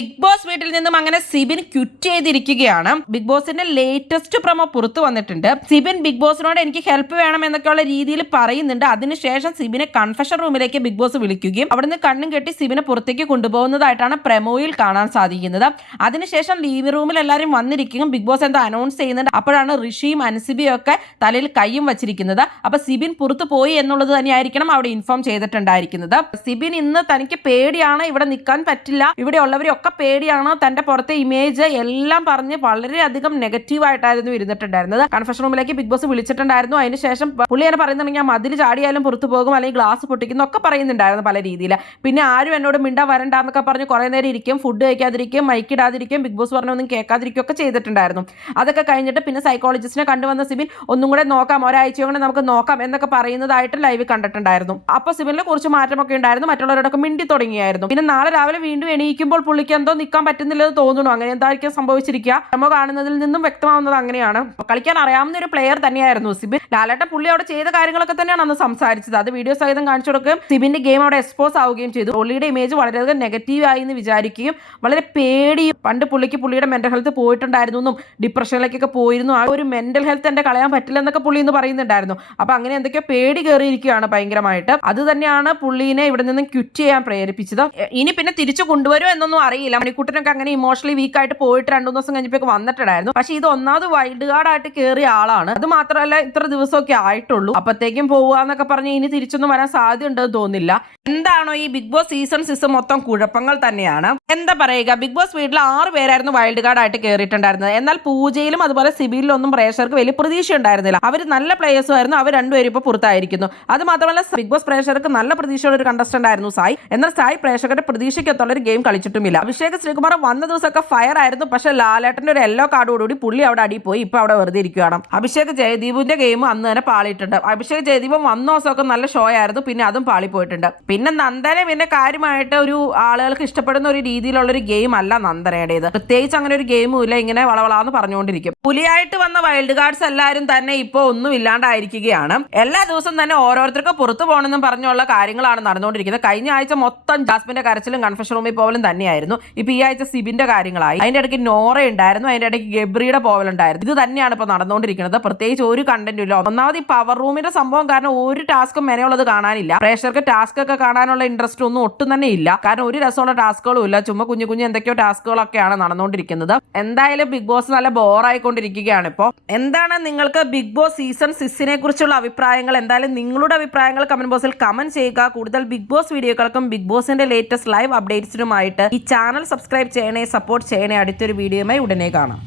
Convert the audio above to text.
Big boss വീട്ടിൽ നിന്നും അങ്ങനെ സിബിൻ ക്വിറ്റ് ചെയ്തിരിക്കുകയാണ്. ബിഗ് ബോസിന്റെ ലേറ്റസ്റ്റ് പ്രൊമോ പുറത്തു വന്നിട്ടുണ്ട്. സിബിൻ ബിഗ് ബോസിനോട് എനിക്ക് ഹെൽപ്പ് വേണം എന്നൊക്കെയുള്ള രീതിയിൽ പറയുന്നുണ്ട്. അതിനുശേഷം സിബിനെ കൺഫഷൻ റൂമിലേക്ക് ബിഗ് ബോസ് വിളിക്കുകയും അവിടുന്ന് കണ്ണും കെട്ടി സിബിനെ പുറത്തേക്ക് കൊണ്ടുപോകുന്നതായിട്ടാണ് പ്രൊമോയിൽ കാണാൻ സാധിക്കുന്നത്. അതിനുശേഷം ലീവിംഗ് റൂമിൽ എല്ലാവരും വന്നിരിക്കുകയും ബിഗ് ബോസ് എന്തോ അനൗൺസ് ചെയ്യുന്നുണ്ട്. അപ്പോഴാണ് ഋഷിയും അൻസിബിയും ഒക്കെ തലയിൽ കൈയും വച്ചിരിക്കുന്നത്. അപ്പൊ സിബിൻ പുറത്തു പോയി എന്നുള്ളത് തന്നെയായിരിക്കണം അവിടെ ഇൻഫോം ചെയ്തിട്ടുണ്ടായിരിക്കുന്നത്. സിബിൻ ഇന്ന് തനിക്ക് പേടിയാണ്, ഇവിടെ നിൽക്കാൻ പറ്റില്ല, ഇവിടെ ഉള്ളവരൊക്കെ പേടിയാണ്, തന്റെ പുറത്തെ ഇമേജ് എല്ലാം പറഞ്ഞ് വളരെയധികം നെഗറ്റീവായിട്ടായിരുന്നു ഇരുന്നിട്ടുണ്ടായിരുന്നത്. കൺഫഷൻ റൂമിലേക്ക് ബിഗ് ബോസ് വിളിച്ചിട്ടുണ്ടായിരുന്നു. അതിനുശേഷം പുള്ളി തന്നെ പറയുന്നുണ്ടെങ്കിൽ മതിൽ ചാടിയാലും പുറത്തു പോകും, അല്ലെങ്കിൽ ഗ്ലാസ് പൊട്ടിക്കുന്നു ഒക്കെ പറയുന്നുണ്ടായിരുന്നു പല രീതിയിൽ. പിന്നെ ആരും എന്നോട് മിണ്ട വരണ്ട എന്നൊക്കെ പറഞ്ഞ് കുറെ നേരം ഇരിക്കും, ഫുഡ് കഴിക്കാതിരിക്കും, മൈക്കിടാതിരിക്കും, ബിഗ് ബോസ് പറഞ്ഞൊന്നും കേൾക്കാതിരിക്കും ഒക്കെ ചെയ്തിട്ടുണ്ടായിരുന്നു. അതൊക്കെ കഴിഞ്ഞിട്ട് പിന്നെ സൈക്കോളജിസ്റ്റിനെ കണ്ടുവന്ന സിബിൻ ഒന്നും കൂടെ നോക്കാം, ഒരാഴ്ച കൊണ്ട് നമുക്ക് നോക്കാം എന്നൊക്കെ പറയുന്നതായിട്ട് ലൈവ് കണ്ടിട്ടുണ്ടായിരുന്നു. അപ്പോൾ സിബിനെ കുറിച്ച് മാറ്റമൊക്കെ ഉണ്ടായിരുന്നു, മറ്റുള്ളവരോടൊക്കെ മിണ്ടി തുടങ്ങിയായിരുന്നു. പിന്നെ നാളെ രാവിലെ വീണ്ടും എണീക്കുമ്പോൾ പുള്ളിക്ക് എന്തോ നിൽക്കാൻ പറ്റുന്നില്ലെന്ന് തോന്നുന്നു. അങ്ങനെ എന്തായിരിക്കും സംഭവിച്ചിരിക്കുക? നമ്മൾ കാണുന്നതിൽ നിന്നും വ്യക്തമാവുന്നത് അങ്ങനെയാണ്. കളിക്കാൻ അറിയാവുന്ന ഒരു പ്ലെയർ തന്നെയായിരുന്നു സിബിൻ. ലാലേട്ടൻ പുള്ളി അവിടെ ചെയ്ത കാര്യങ്ങളൊക്കെ തന്നെയാണ് അന്ന് സംസാരിച്ചത്. അത് വീഡിയോ സഹിതം കാണിച്ചു കൊടുക്കുകയും സിബിന്റെ ഗെയിം അവിടെ എക്സ്പോസ് ആവുകയും ചെയ്തു. പുള്ളിയുടെ ഇമേജ് വളരെയധികം നെഗറ്റീവ് ആയി എന്ന് വിചാരിക്കുകയും വളരെ പേടിയും, പണ്ട് പുള്ളിയുടെ മെന്റൽ ഹെൽത്ത് പോയിട്ടുണ്ടായിരുന്നു എന്നും ഡിപ്രഷനിലേക്കൊക്കെ പോയിരുന്നു, ആ ഒരു മെന്റൽ ഹെൽത്ത് എന്റെ കളയാൻ പറ്റില്ല എന്നൊക്കെ പുള്ളി ഇന്ന് പറയുന്നുണ്ടായിരുന്നു. അപ്പൊ അങ്ങനെ എന്തൊക്കെയോ പേടി കയറിയിരിക്കുകയാണ് ഭയങ്കരമായിട്ട്. അത് തന്നെയാണ് പുള്ളീനെ ഇവിടെ നിന്നും ക്വിറ്റ് ചെയ്യാൻ പ്രേരിപ്പിച്ചത്. ഇനി പിന്നെ തിരിച്ചു കൊണ്ടുവരും എന്നൊന്നും അറിയില്ല. മണിക്കൂട്ടനൊക്കെ അങ്ങനെ ഇമോഷണലി വീക്കായിട്ട് പോയിട്ട് 2-3 ദിവസം കഴിഞ്ഞപ്പോൾ വന്നിട്ടുണ്ടായിരുന്നു. പക്ഷെ ഇത് ഒന്നാമത് വൈൽഡ് കാർഡ് ആയിട്ട് കയറിയ ആളാണ്. അത് മാത്രമല്ല ഇത്ര ദിവസമൊക്കെ ആയിട്ടുള്ളൂ, അപ്പത്തേക്കും പോവാന്നൊക്കെ പറഞ്ഞ് ഇനി തിരിച്ചൊന്നും വരാൻ സാധ്യത ഉണ്ടെന്ന് തോന്നുന്നില്ല. എന്താണോ ഈ ബിഗ് ബോസ് സീസൺ 6 മൊത്തം കുഴപ്പങ്ങൾ തന്നെയാണ്. എന്താ പറയുക, ബിഗ് ബോസ് വീട്ടിൽ 6 പേരായിരുന്നു വൈൽഡ് കാർഡ് ആയിട്ട് കയറിയിട്ടുണ്ടായിരുന്നത്. എന്നാൽ പൂജയിലും അതുപോലെ സിബിയിലും ഒന്നും പ്രേക്ഷകർക്ക് വലിയ പ്രതീക്ഷ ഉണ്ടായിരുന്നില്ല. അവർ നല്ല പ്ലേയേഴ്സും ആയിരുന്നു. അവർ രണ്ടുപേരും ഇപ്പോൾ പുറത്തായിരിക്കുന്നു. അത് മാത്രമല്ല ബിഗ് ബോസ് പ്രേക്ഷകർക്ക് നല്ല പ്രതീക്ഷയുള്ള ഒരു കണ്ടസ്റ്റന്റ് ആയിരുന്നു സായി. എന്നാൽ സായി പ്രേക്ഷകരുടെ പ്രതീക്ഷയ്ക്കൊത്തുള്ള ഒരു ഗെയിം കളിച്ചിട്ടുമില്ല. അഭിഷേക് ശ്രീകുമാർ വന്ന ദിവസമൊക്കെ ഫയർ ആയിരുന്നു. പക്ഷെ ലാലേട്ടന്റെ ഒരു യെല്ലോ കാർഡോടുകൂടി പുള്ളി അവിടെ അടി പോയി. ഇപ്പൊ അവിടെ വെറുതെ ഇരിക്കുകയാണ്. അഭിഷേക് ജയദീപിന്റെ ഗെയിം അന്ന് തന്നെ പാളിയിട്ടുണ്ട്. അഭിഷേക് ജയദീപും വന്ന ദിവസമൊക്കെ നല്ല ഷോ ആയിരുന്നു, പിന്നെ അതും പാളിപ്പോയിട്ടുണ്ട്. പിന്നെ നന്ദനെ പിന്നെ കാര്യമായിട്ട് ഒരു ആളുകൾക്ക് ഇഷ്ടപ്പെടുന്ന ഒരു രീതിയിലുള്ള ഒരു ഗെയിം അല്ല നന്ദനയുടേത്. പ്രത്യേകിച്ച് അങ്ങനെ ഒരു ഗെയിമും ഇല്ല, ഇങ്ങനെ വളവളാന്ന് പറഞ്ഞുകൊണ്ടിരിക്കും. പുലിയായിട്ട് വന്ന വൈൽഡ് കാർഡ്സ് എല്ലാവരും തന്നെ ഇപ്പോൾ ഒന്നും ഇല്ലാണ്ടായിരിക്കുകയാണ്. എല്ലാ ദിവസവും തന്നെ ഓരോരുത്തർക്ക് പുറത്തു പോകണമെന്നും പറഞ്ഞുള്ള കാര്യങ്ങളാണ് നടന്നുകൊണ്ടിരിക്കുന്നത്. കഴിഞ്ഞ ആഴ്ച മൊത്തം ജാസ്മിന്റെ കരച്ചിലും കൺഫഷൻ റൂമിൽ പോവലും തന്നെയായിരുന്നു. ഇപ്പൊ ഈ ആഴ്ച സിബിന്റെ കാര്യങ്ങളായി, അതിന്റെ ഇടയ്ക്ക് നോറ ഉണ്ടായിരുന്നു, അതിന്റെ ഇടയ്ക്ക് ഗബ്രിയുടെ പോവലുണ്ടായിരുന്നു. ഇത് തന്നെയാണ് ഇപ്പൊ നടന്നുകൊണ്ടിരിക്കുന്നത്. പ്രത്യേകിച്ച് ഒരു കണ്ടന്റും ഇല്ല. ഒന്നാമത് ഈ പവർ റൂമിന്റെ സംഭവം കാരണം ഒരു ടാസ്കും മെനയുള്ളത് കാണാനില്ല. പ്രേക്ഷകർക്ക് ടാസ്ക് ഒക്കെ കാണാനുള്ള ഇൻട്രസ്റ്റ് ഒന്നും ഒട്ടും തന്നെ ഇല്ല. കാരണം ഒരു രസമുള്ള ടാസ്കുകളും ഇല്ല. ചുമ്മാ കുഞ്ഞു കുഞ്ഞു എന്തൊക്കെയോ ടാസ്കുകളൊക്കെയാണ് നടന്നുകൊണ്ടിരിക്കുന്നത്. എന്തായാലും ബിഗ് ബോസ് നല്ല ബോറായിക്കൊണ്ടിരിക്കുകയാണ് ഇപ്പോൾ. എന്താണ് നിങ്ങൾക്ക് ബിഗ് ബോസ് സീസൺ 6 കുറിച്ചുള്ള അഭിപ്രായങ്ങൾ? എന്തായാലും നിങ്ങളുടെ അഭിപ്രായങ്ങൾ കമന്റ് ബോക്സിൽ കമന്റ് ചെയ്യുക. കൂടുതൽ ബിഗ് ബോസ് വീഡിയോകൾക്കും ബിഗ് ബോസിന്റെ ലേറ്റസ്റ്റ് ലൈവ് അപ്ഡേറ്റ്സിനുമായിട്ട് ഈ ചാനൽ സബ്സ്ക്രൈബ് ചെയ്യണേ, സപ്പോർട്ട് ചെയ്യണേ. അടുത്തൊരു വീഡിയോയുമായി ഉടനെ കാണാം.